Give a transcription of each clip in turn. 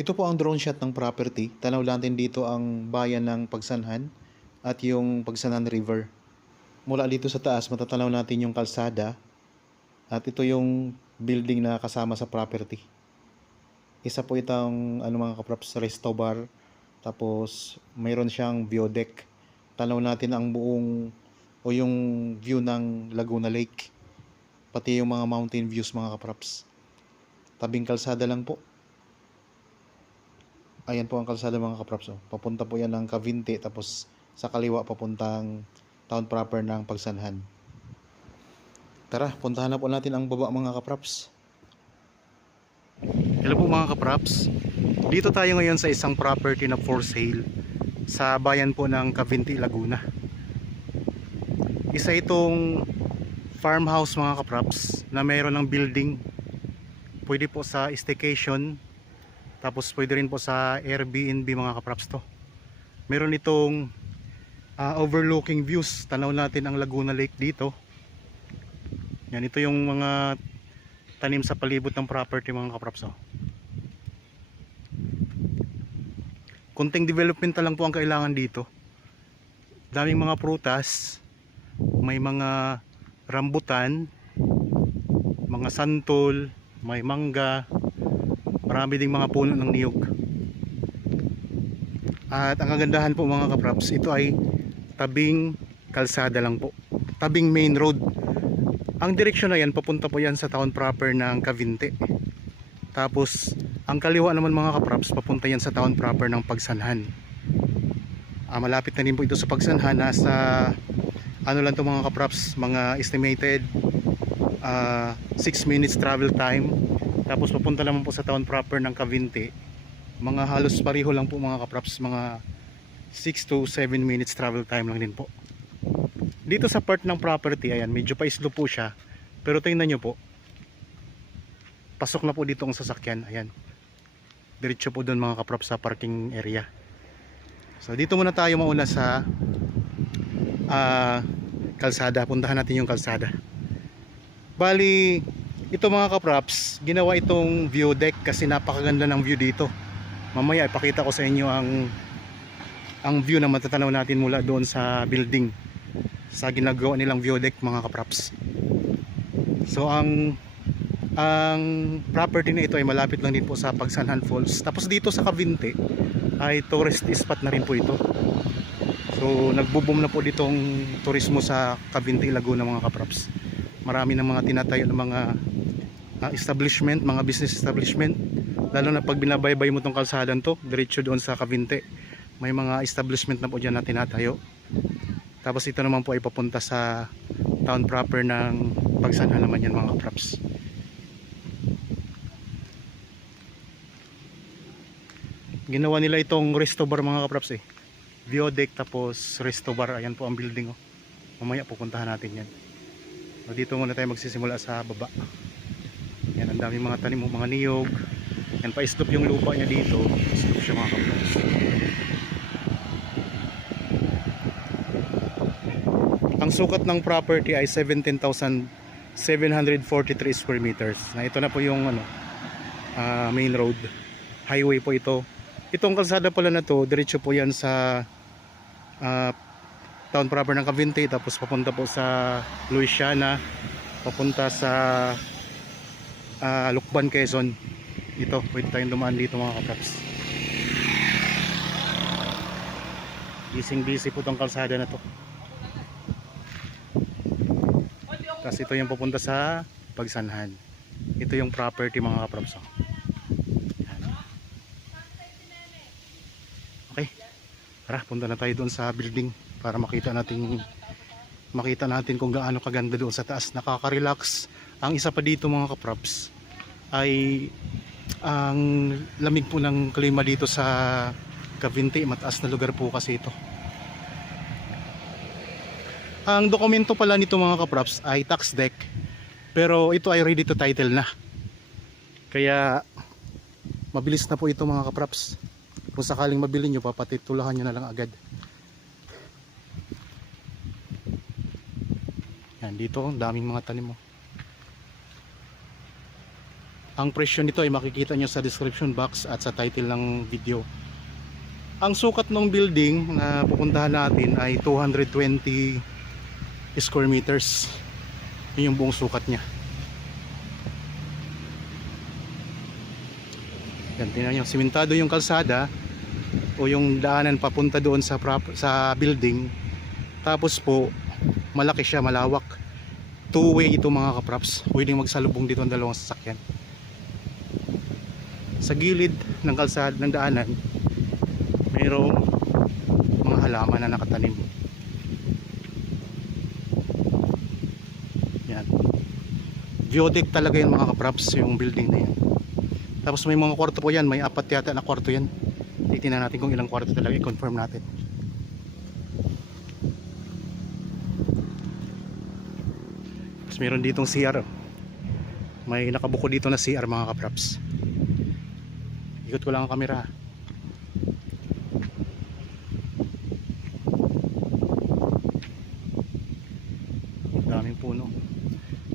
Ito po ang drone shot ng property. Tanaw natin dito ang bayan ng Pagsanhan at yung Pagsanhan River. Mula dito sa taas, matatanaw natin yung kalsada at ito yung building na kasama sa property. Isa po itong mga kaprops, resto bar. Tapos mayroon siyang view deck. Tanaw natin ang buong o yung view ng Laguna Lake. Pati yung mga mountain views mga kaprops. Tabing kalsada lang po. Ayan po ang kalsada mga kaprops. Oh. Papunta po yan ng Cavinti tapos sa kaliwa papuntang town proper ng Pagsanhan. Tara, puntahan na po natin ang baba mga kaprops. Hello po mga kaprops. Dito tayo ngayon sa isang property na for sale sa bayan po ng Cavinti, Laguna. Isa itong farmhouse mga kaprops na mayroon ng building. Pwede po sa staycation. Tapos pwede rin po sa Airbnb mga kaprops to. Meron itong overlooking views. Tanaw natin ang Laguna Lake dito. Yan, ito yung mga tanim sa palibot ng property mga kaprops. Kunting development lang po ang kailangan dito. Daming mga prutas. May mga rambutan, mga santol, may mangga. Marami ding mga puno ng niyog. At ang kagandahan po mga kaprops, ito ay tabing kalsada lang po. Tabing main road. Ang direksyon na yan, papunta po yan sa town proper ng Cavinti. Tapos, ang kaliwa naman mga kaprops, papunta yan sa town proper ng Pagsanhan. Malapit na din po ito sa Pagsanhan. Nasa, ano lang to mga kaprops, mga estimated 6 minutes travel time. Tapos papunta naman po sa town proper ng Cavinti. Mga halos pareho lang po mga kaprops, mga 6 to 7 minutes travel time lang din po. Dito sa part ng property, ayan, medyo pa-slow po siya. Pero tingnan nyo po, pasok na po dito ang sasakyan. Ayan, diretso po doon mga kaprops sa parking area. So dito muna tayo mauna sa kalsada. Puntahan natin yung kalsada. Bali, ito mga kaprops, ginawa itong view deck kasi napakaganda ng view dito. Mamaya ipakita ko sa inyo ang view na matatanaw natin mula doon sa building, sa ginagawa nilang view deck mga kaprops. So ang property na ito ay malapit lang din po sa Pagsanhan Falls. Tapos dito sa Cavinti ay tourist spot na rin po ito. So nagbo-boom na po ditong turismo sa Cavinti, Laguna mga kaprops. Marami ng mga tinatayo ng mga establishment, mga business establishment, lalo na pag binabaybay mo tong kalsadan to, diretso doon sa Cavinti, may mga establishment na po dyan na tinatayo. Tapos ito naman po ay papunta sa town proper ng Pagsanhan naman yan mga props. Ginawa nila itong resto bar mga kaprops view deck tapos resto bar. Ayan po ang building mamaya pupuntahan natin yan. So, dito muna tayo magsisimula sa baba. Yan, ang daming mga tanim, mga niyog. Yan, pa-slope yung lupa niya dito. Slope siya mga kaprops. Ang sukat ng property ay 17,743 square meters. Na ito na po yung main road. Highway po ito. Itong kalsada pala na to, diretso po yan sa town proper ng Cavinti. Tapos papunta po sa Luisiana. Papunta sa Lucban, Quezon. Ito, pwede tayong dumaan dito mga kaprops. Busy po tong kalsada na to. Tapos ito yung papunta sa Pagsanhan. Ito yung property mga kaprops. Okay, tara, punta na tayo doon sa building para makita natin kung gaano kaganda doon sa taas. Nakaka-relax. Ang isa pa dito mga kaprops ay ang lamig po ng klima dito sa Cavinti. Mataas na lugar po kasi ito. Ang dokumento pala nito mga kaprops ay tax deck, pero ito ay ready to title na, kaya mabilis na po ito mga kaprops. Kung sakaling mabili nyo, papatitulahan nyo na lang agad. Yan, dito ang daming mga tanim mo. Ang presyo nito ay makikita nyo sa description box at sa title ng video. Ang sukat ng building na pupuntahan natin ay 220 square meters. Yun yung buong sukat niya. Yan, tingnan nyo, simentado yung kalsada o yung daanan papunta doon sa building. Tapos po, malaki siya, malawak. Two-way ito mga kaprops. Pwedeng magsalubong dito ang dalawang sasakyan. Sa gilid ng kalsada ng daanan, mayroong mga halaman na nakatanim. Yan. Geodeck talaga yan mga kaprops, yung building na yan. Tapos may mga kwarto po yan, may 4 yata na kwarto yan. Titingnan natin kung ilang kwarto talaga, i-confirm natin. Tapos mayroon ditong CR. May nakabuko dito na CR mga kaprops. Ikot ko lang ang camera. Daming puno.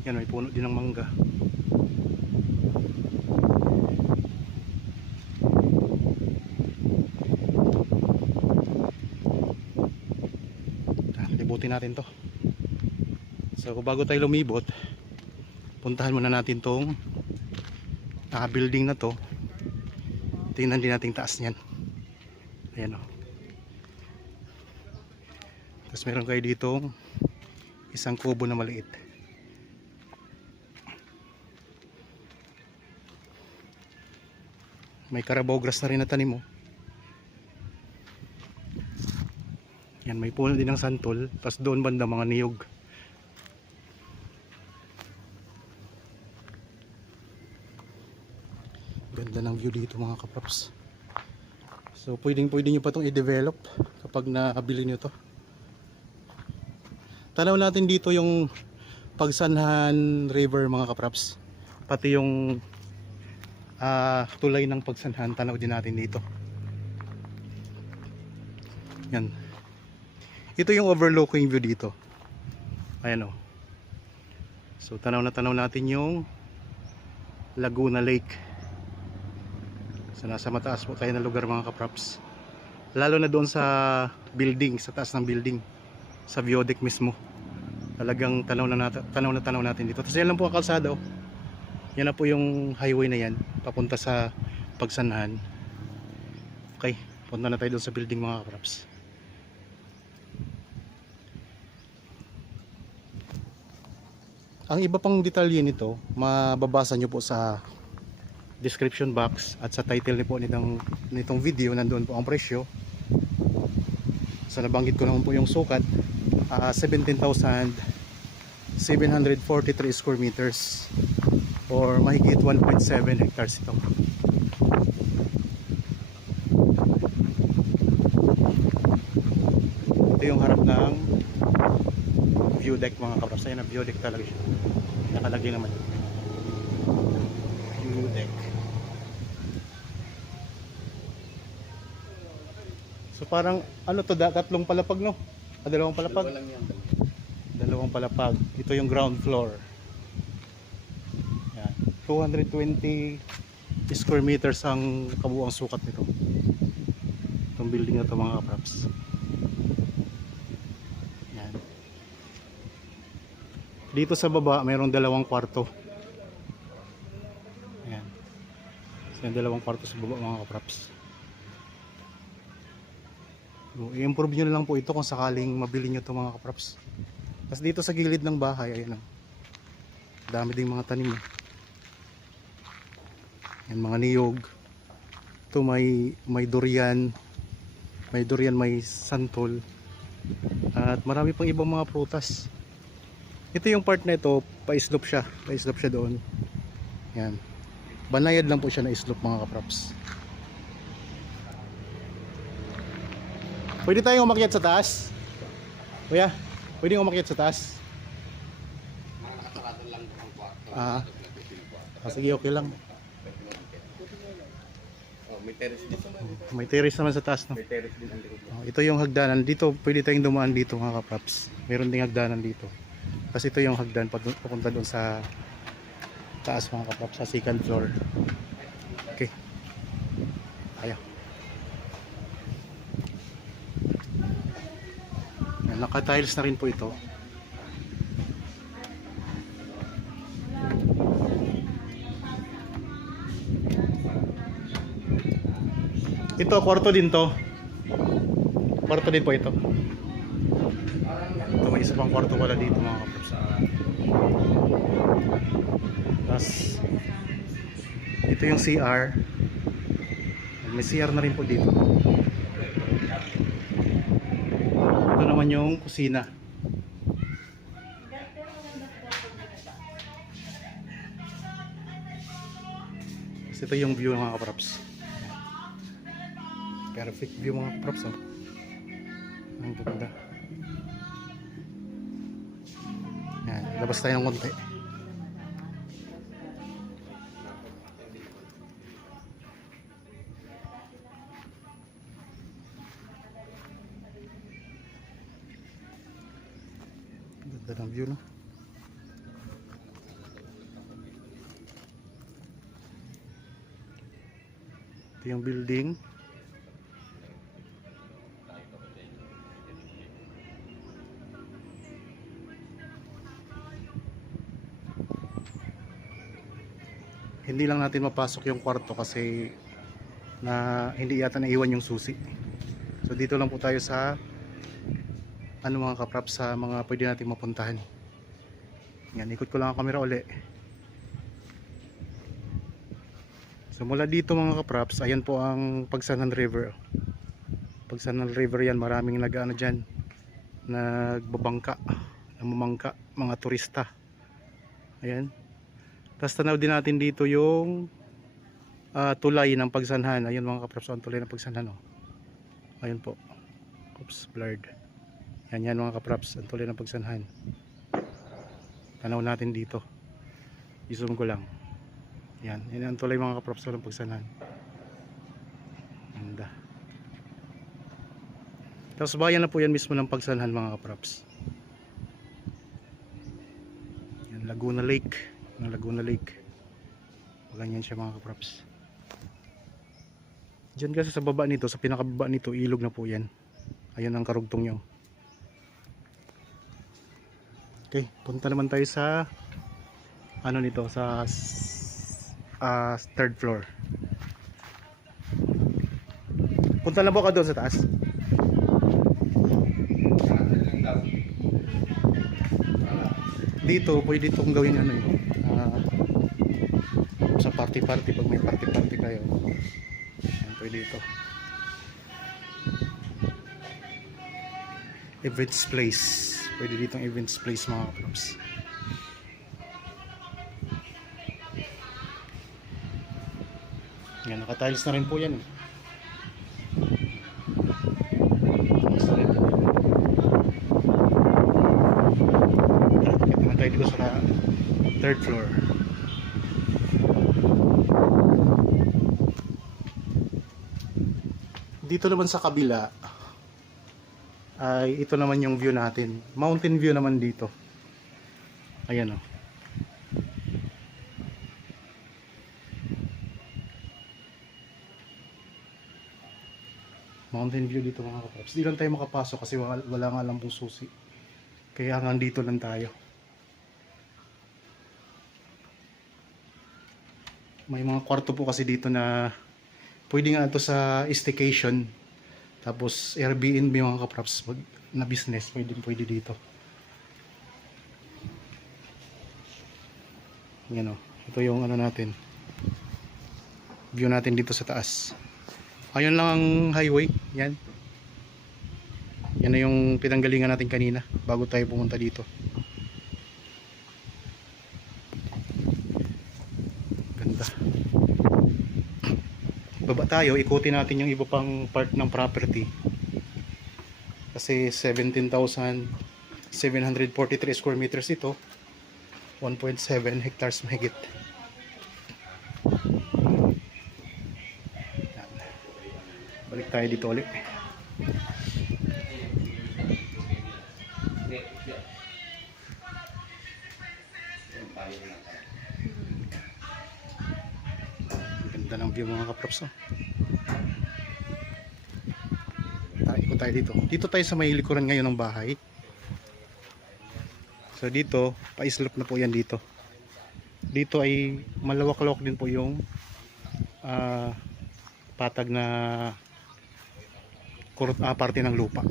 Yan, may puno din ng mangga. Libutin natin to. So bago tayo lumibot, puntahan muna natin tong building na to. Tingnan din natin taas niyan. Ayan o. Tapos meron kayo dito isang kubo na maliit. May Carabao grass na rin na tanim mo. Yan, may puno din ng santol. Tapos doon banda mga niyog. Ganda ng view dito mga kaprops. So pwede nyo pa itong i-develop kapag nabili nyo to. Tanaw natin dito yung Pagsanhan River mga kaprops. Pati yung tulay ng Pagsanhan, tanaw din natin dito. Yan. Ito yung overlooking view dito. Ayan o. So tanaw natin yung Laguna Lake. So nasa mataas po tayo na lugar mga kaprops. Lalo na doon sa building, sa taas ng building, sa geodeck mismo. Talagang tanaw na natin dito. Tapos yan lang po ang kalsada oh. Yan na po yung highway na yan, papunta sa Pagsanhan. Okay, punta na tayo doon sa building mga kaprops. Ang iba pang detalye nito, mababasa nyo po sa description box at sa title po nitong video. Nandoon po ang presyo. So nabanggit ko naman po yung sukat, 17,743 square meters or mahigit 1.7 hectares ito. Ito yung harap ng view deck mga kaprops. Ayan na, view deck talaga siya. Nakalagay naman view deck. So parang ano to, tatlong palapag no? Dalawang palapag? Dalawang palapag. Ito yung ground floor. Yan. 220 square meters ang kabuuang sukat nito. Itong building na to mga kaprops. Yan. Dito sa baba mayroong dalawang kwarto. Yan. So yung dalawang kwarto sa baba mga kaprops. So, i-improve nyo lang po ito kung sakaling mabili nyo ito mga kaprops. Tapos dito sa gilid ng bahay, ayan o. Dami ding mga tanim. Yan, mga niyog. Ito may durian. May durian, may santol. At marami pang ibang mga prutas. Ito yung part na ito, pa-slope siya. Pa-slope siya doon. Yan. Banayad lang po siya na slope mga kaprops. Pwede tayong umakyat sa taas? Kuya, pwede umakyat sa taas? Nakasarado lang ang kwarto. Sige, okay lang. Oh, may terrace dito. May terrace naman sa taas, no? May terrace din ang likod. Ito yung hagdanan. Dito, pwede tayong dumaan dito mga kaprops. Meron ding hagdanan dito. Kasi ito yung hagdan papunta doon sa taas mga kaprops, sa second floor. Okay, ayaw. Naka-tiles na rin po ito. Ito, kwarto din to. Kwarto din po ito. Ito, may isa pang kwarto pala dito mga kaprops. Tapos, ito yung CR. May CR na rin po dito. Ito naman yung kusina. Tapos ito yung view mga kaprops. Perfect view mga kaprops. Oh. Ang ganda. Yan, labas tayo ng konti. Ganda ng view, no? Ito yung building. Hindi lang natin mapasok yung kwarto kasi hindi yata naiwan yung susi. So dito lang po tayo sa mga kaprops, sa mga pwede natin mapuntahan. Yan, ikot ko lang ang camera uli. So mula dito mga kaprops, ayan po ang Pagsanhan River. Pagsanhan River yan, maraming dyan, nagbabangka, namamangka, mga turista. Ayan. Tapos tanaw din natin dito yung tulay ng Pagsanhan. Ayun mga kaprops, ang tulay ng Pagsanhan. Oh. Ayun po. Oops, blurred. Yan mga kaprops, ang tulay ng Pagsanhan. Tanaw natin dito. I-zoom ko lang. Yan ang tulay mga kaprops ng Pagsanhan. Ganda. Tapos bayan na po yan mismo ng Pagsanhan mga kaprops. Yan, Laguna Lake. Ng Laguna Lake. Ganyan siya mga kaprops. Diyan kasi sa baba nito, sa pinakababa nito, ilog na po yan. Ayun ang karugtong nyo. Okay, punta naman tayo sa nito, sa third floor. Punta na po ka doon sa taas. Dito, pwede itong gawin sa party pag may party kayo. Yan, pwede ito. Events place. Pwede ditong events place mga kaprops. Yan, naka-tiles na rin po yan. Pakit naman tayo dito sa third floor. Dito naman sa kabila ay ito naman yung view natin. Mountain view naman dito. Ayan o. Mountain view dito mga kaprops. Di lang tayo makapasok kasi wala nga lang pong susi. Kaya hanggang dito lang tayo. May mga kwarto po kasi dito na pwede nga ito sa staycation. Tapos Airbnb mga kaprops na business. Pwede dito. Yan o. Ito yung natin. View natin dito sa taas. Ayun lang ang highway. Yan. Yan na yung pinanggalingan natin kanina bago tayo pumunta dito. Ganda. Baba tayo, ikutin natin yung iba pang part ng property. Kasi 17,743 square meters ito. 1.7 hectares mahigit. Balik tayo dito ulit. Ganda ng view mga kaprops. Oh. Ikot tayo dito. Dito tayo sa may likuran ngayon ng bahay. So dito, pa-slope na po yan dito. Dito ay malawak-lawak din po yung patag na parte ng lupa.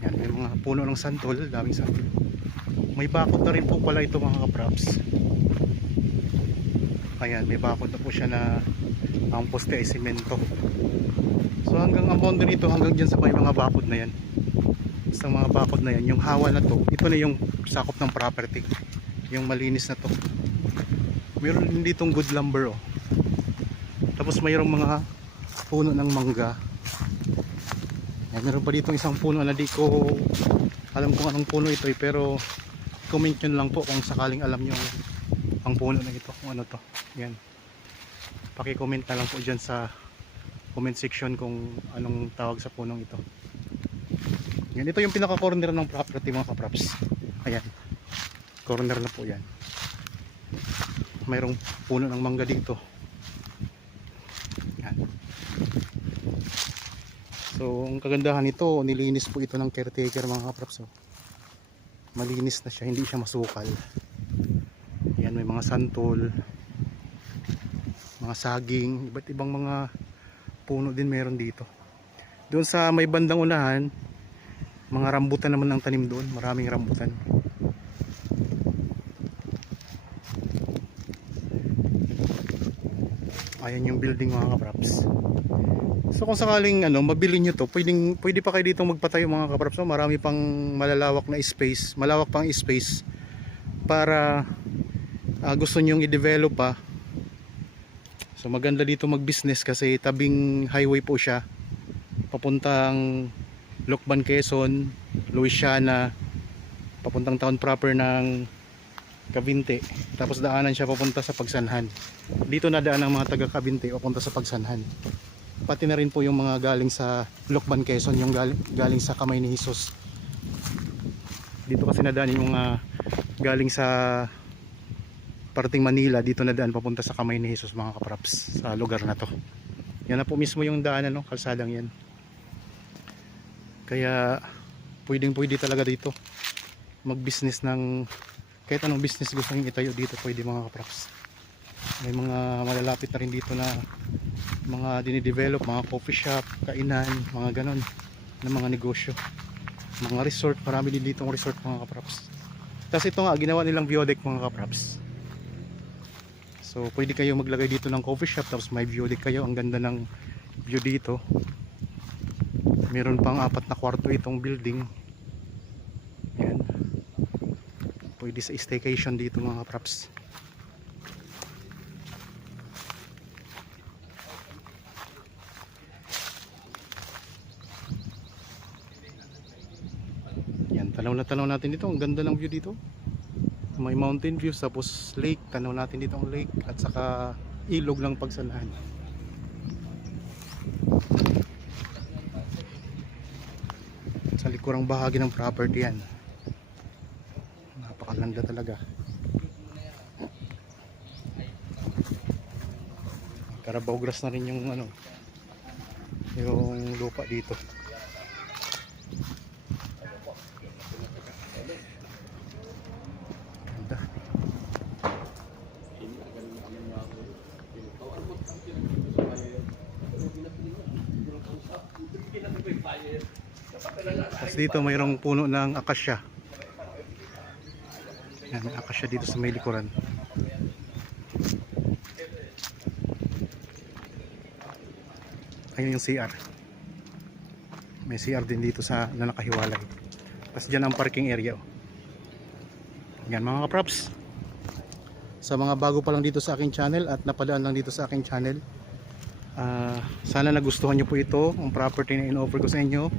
Yan, may mga puno ng santol, daming santol. May bakod na rin po pala ito mga kaprops. Ayan, may bakod na po siya na ang poste ay semento. So hanggang ang boundary nito, hanggang dyan sa may mga bakod na yan. Sa mga bakod na yan, yung hawa na to, ito na yung sakop ng property. Yung malinis na to. Meron din ditong good lumber, oh. Tapos mayroong mga puno ng mangga. Yan, meron pa ditong isang puno na di ko alam kung anong puno ito, pero comment nyo lang po kung sakaling alam nyo ang puno na ito, kung ano to. Yan, paki-comment na lang po dyan sa comment section kung anong tawag sa punong ito. Yan, ito yung pinaka corner ng property mga kaprops. Ayan, corner na po yan. Mayroong puno ng mangga dito. Yan. So ang kagandahan nito, nilinis po ito ng caretaker mga kaprops. Malinis na siya, hindi siya masukal. Yan, may mga santol, mga saging, iba't ibang mga puno din meron dito. Doon sa may bandang unahan, mga rambutan naman ang tanim doon, maraming rambutan. Ayan yung building mga kaprops. So kung sakaling mabili nyo to, pwede pa kayo dito magpatayo mga kaprops. So, marami pang malawak pang space para gusto nyong i-develop pa. So maganda dito mag-business kasi tabing highway po siya. Papuntang Lokban, Quezon, Luisiana, papuntang town proper ng Cavite. Tapos daanan siya papunta sa Pagsanhan. Dito na daan ang mga taga Cavite papunta sa Pagsanhan. Pati na rin po yung mga galing sa Lokban, Quezon, yung galing sa Kamay ni Jesus. Dito kasi nadaan yung mga galing sa parting Manila, dito na daan papunta sa Kamay ni Jesus mga kaprops, sa lugar na to. Yan na po mismo yung daan, kalsadang yan. Kaya pwede talaga dito mag-business ng kahit anong business gusto nyo itayo dito, pwede mga kaprops. May mga malalapit na rin dito na mga dinidevelop, mga coffee shop, kainan, mga ganon na mga negosyo, mga resort. Marami din dito ng resort mga kaprops. Tapos ito nga, ginawa nilang view deck mga kaprops. So pwede kayo maglagay dito ng coffee shop, tapos may view deck kayo. Ang ganda ng view dito. Meron pang 4 na kwarto itong building. Yan, pwede sa staycation dito mga kaprops. Tanaw natin dito, ang ganda ng view dito. May mountain views, tapos lake, tanaw natin dito ang lake at saka ilog ng Pagsanhan. Sa likurang bahagi ng property yan. Napakalanda talaga. Carabao grass na rin yung yung lupa dito. Tapos dito mayroong puno ng akasya. Yan, may akasya dito sa may likuran. Ayun yung CR. May CR din dito na nakahiwalay. Tapos dyan ang parking area. Yan mga kaprops. Sa mga bago pa lang dito sa aking channel at napadaan lang dito sa aking channel, sana nagustuhan nyo po ito, ang property na in-offer ko sa inyo.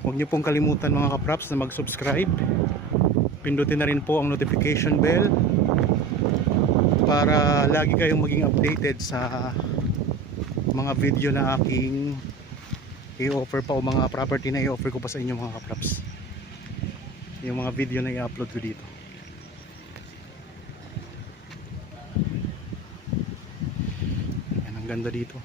Huwag nyo pong kalimutan mga kaprops na mag-subscribe. Pindutin na rin po ang notification bell para lagi kayong maging updated sa mga video na aking i-offer pa o mga property na i-offer ko pa sa inyo mga kaprops. Yung mga video na i-upload ko dito. Ganda dito.